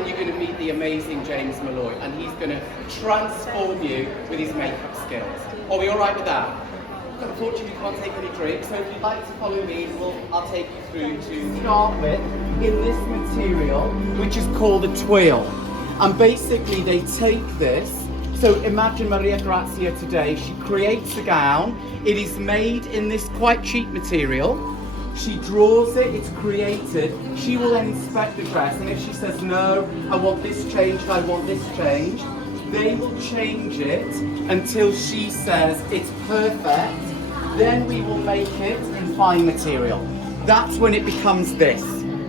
then you're going to meet the amazing James Malloy, and he's going to transform you with his makeup skills. Are we all right with that? Unfortunately, you can't take any drinks, so if you'd like to follow me, I'll take you through to start with in this material, which is called a twill. And basically, they take this. So imagine Maria Grazia today. She creates a gown. It is made in this quite cheap material. She draws it, it's created. She will then inspect the dress, and if she says, no, I want this changed, I want this changed, they will change it until she says it's perfect. Then we will make it in fine material. That's when it becomes this.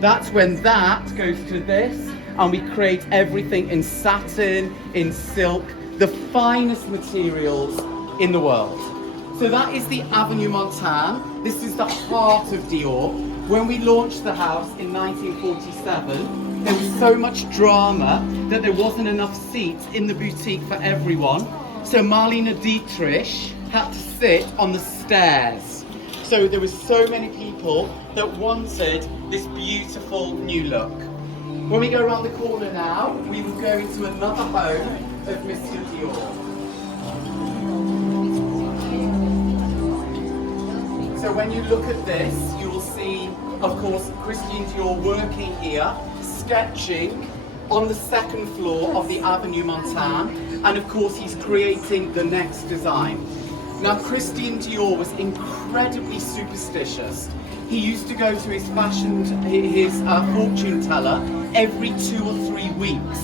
That's when that goes to this, and we create everything in satin, in silk, the finest materials in the world. So that is the Avenue Montaigne. This is the heart of Dior. When we launched the house in 1947, there was so much drama that there wasn't enough seats in the boutique for everyone. So Marlene Dietrich had to sit on the stairs. So there was so many people that wanted this beautiful new look. When we go around the corner now, we will go into another home of Monsieur Dior. So when you look at this, you will see, of course, Christian Dior working here, sketching on the second floor of the Avenue Montaigne, and of course he's creating the next design. Now Christian Dior was incredibly superstitious. He used to go to his fortune teller every 2 or 3 weeks,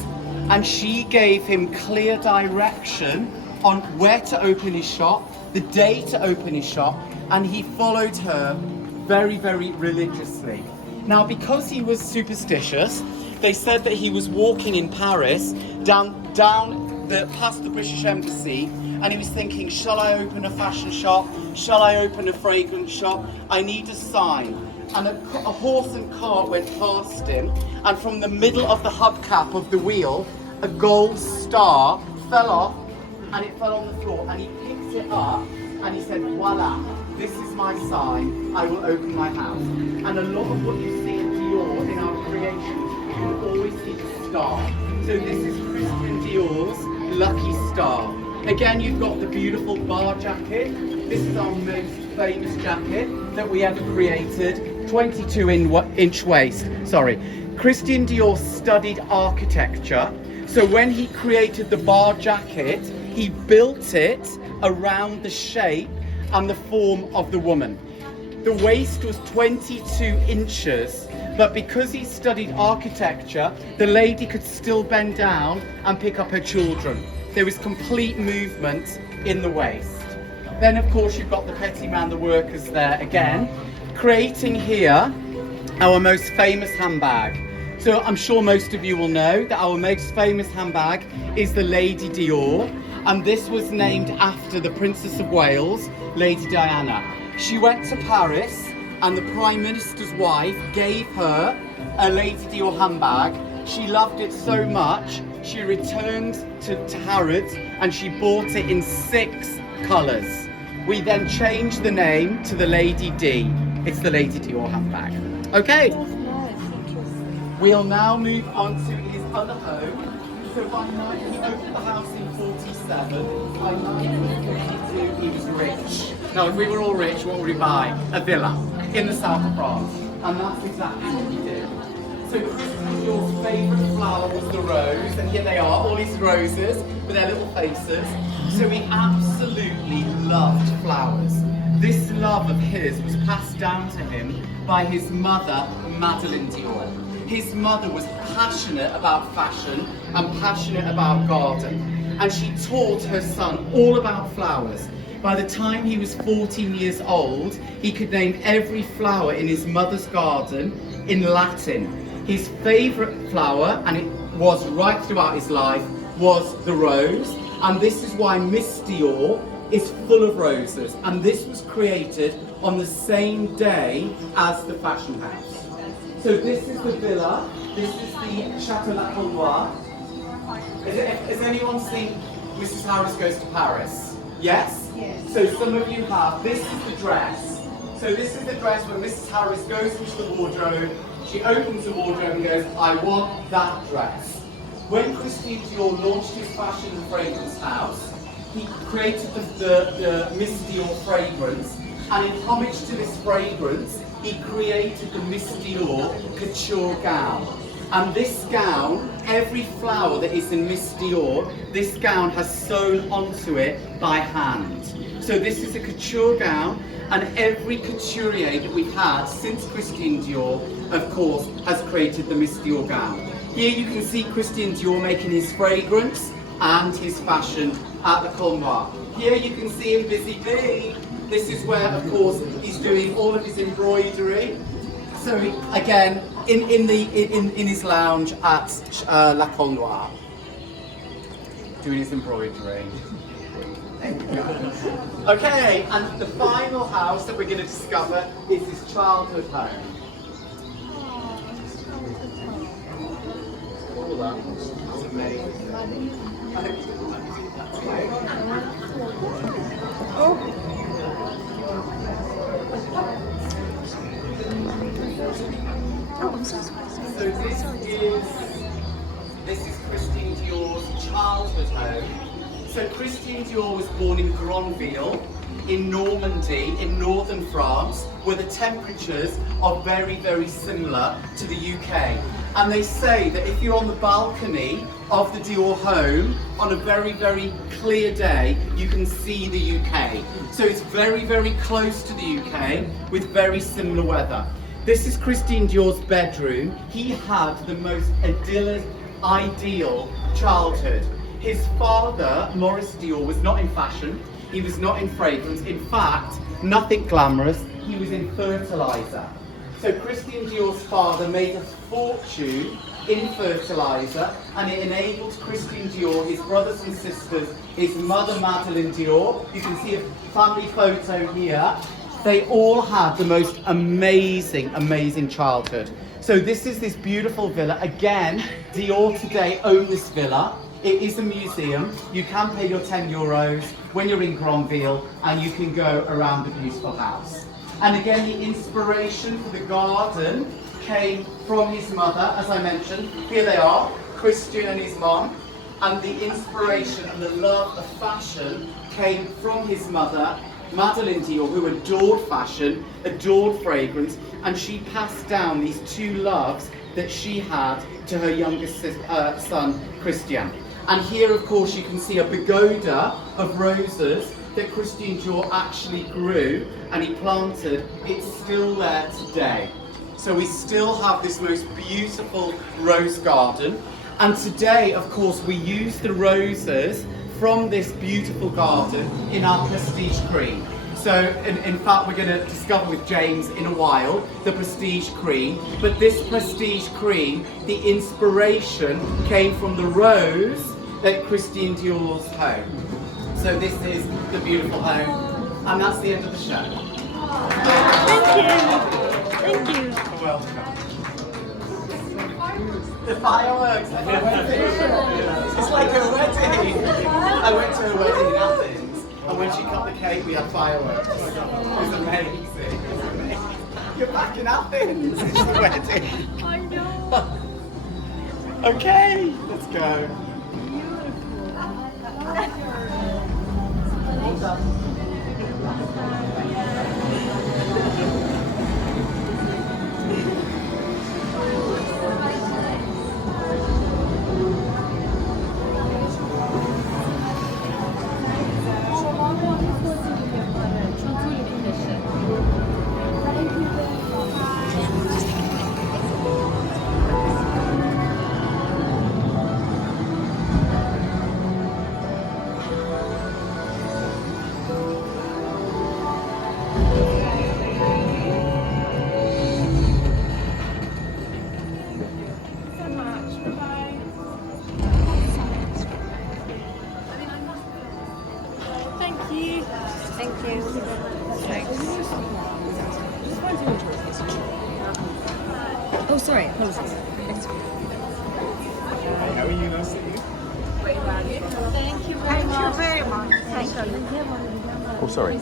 and she gave him clear direction on where to open his shop, the day to open his shop, and he followed her very, very religiously. Now, because he was superstitious, they said that he was walking in Paris past the British Embassy, and he was thinking, shall I open a fashion shop? Shall I open a fragrance shop? I need a sign. And a horse and cart went past him, and from the middle of the hubcap of the wheel, a gold star fell off, and it fell on the floor, and he picked it up, and he said, voila, this is my sign, I will open my house. And a lot of what you see in Dior, in our creations, you will always see the star. So this is Christian Dior's lucky star. Again, you've got the beautiful bar jacket. This is our most famous jacket that we ever created, 22-inch waist, sorry. Christian Dior studied architecture, so when he created the bar jacket, he built it around the shape and the form of the woman. The waist was 22 inches, but because he studied architecture, the lady could still bend down and pick up her children. There was complete movement in the waist. Then of course you've got the petit man, the workers there again, creating here our most famous handbag. So I'm sure most of you will know that our most famous handbag is the Lady Dior, and this was named after the Princess of Wales, Lady Diana. She went to Paris, and the Prime Minister's wife gave her a Lady Dior handbag. She loved it so much, she returned to Harrods, and she bought it in 6 colours. We then changed the name to the Lady D. It's the Lady Dior handbag. Okay. We'll now move on to his other home. So by night, he opened the house in 47. By 1952, he was rich. Now, if we were all rich, what would we buy? A villa in the south of France. And that's exactly what he did. So Christian Dior's favourite flower was the rose, and here they are, all these roses with their little faces. So he absolutely loved flowers. This love of his was passed down to him by his mother, Madeleine Dior. His mother was passionate about fashion and passionate about garden, and she taught her son all about flowers. By the time he was 14 years old, he could name every flower in his mother's garden in Latin. His favourite flower, and it was right throughout his life, was the rose, and this is why Miss Dior is full of roses, and this was created on the same day as the fashion house. So this is the villa, this is the Chateau La Colloire. Has anyone seen Mrs. Harris Goes to Paris? Yes? Yes. So some of you have. This is the dress. So this is the dress when Mrs. Harris goes into the wardrobe, She opens the wardrobe and goes, I want that dress. When Christian Dior launched his fashion and fragrance house, he created the Miss Dior fragrance, and in homage to this fragrance, he created the Miss Dior couture gown. And this gown, every flower that is in Miss Dior, this gown has sewn onto it by hand. So this is a couture gown, and every couturier that we've had since Christian Dior, of course, has created the Miss Dior gown. Here you can see Christian Dior making his fragrance and his fashion at the Col Noir. Here you can see him busy bee. This is where, of course, he's doing all of his embroidery. So again, in his lounge at La Col Noir, doing his embroidery. Okay, and the final house that we're going to discover is his childhood home. Oh, that's amazing. So this is Christian Dior's childhood home. So Christian Dior was born in Granville, in Normandy, in northern France, where the temperatures are very, very similar to the UK. And they say that if you're on the balcony of the Dior home on a very, very clear day, you can see the UK. So it's very, very close to the UK with very similar weather. This is Christian Dior's bedroom. He had the most idyllic, ideal childhood. His father, Maurice Dior, was not in fashion. He was not in fragrance. In fact, nothing glamorous. He was in fertilizer. So Christian Dior's father made a fortune in fertilizer, and it enabled Christian Dior, his brothers and sisters, his mother Madeleine Dior. You can see a family photo here. They all had the most amazing, amazing childhood. So this is this beautiful villa. Again, Dior today own this villa. It is a museum. You can pay your €10 when you're in Granville, and you can go around the beautiful house. And again, the inspiration for the garden came from his mother, as I mentioned. Here they are, Christian and his mom. And the inspiration and the love of fashion came from his mother, Madeleine Dior, who adored fashion, adored fragrance, and she passed down these two loves that she had to her youngest son, Christian. And here, of course, you can see a pagoda of roses that Christian Dior actually grew and he planted. It's still there today. So we still have this most beautiful rose garden. And today, of course, we use the roses from this beautiful garden in our Prestige Cream. So, in fact, we're going to discover with James in a while the Prestige Cream. But this Prestige Cream, the inspiration came from the rose at Christian Dior's home. So this is the beautiful home, and that's the end of the show. Thank you. You're welcome. The fireworks. It's like a wedding. I went to a wedding in Athens, and when she cut the cake, we had fireworks. It was amazing. You're back in Athens. It's the wedding. I know. Okay, let's go. Well done. Oh, sorry. Apologies. Hi, how are you? Nice to meet you. Thank you very much. Thank you. Oh, sorry.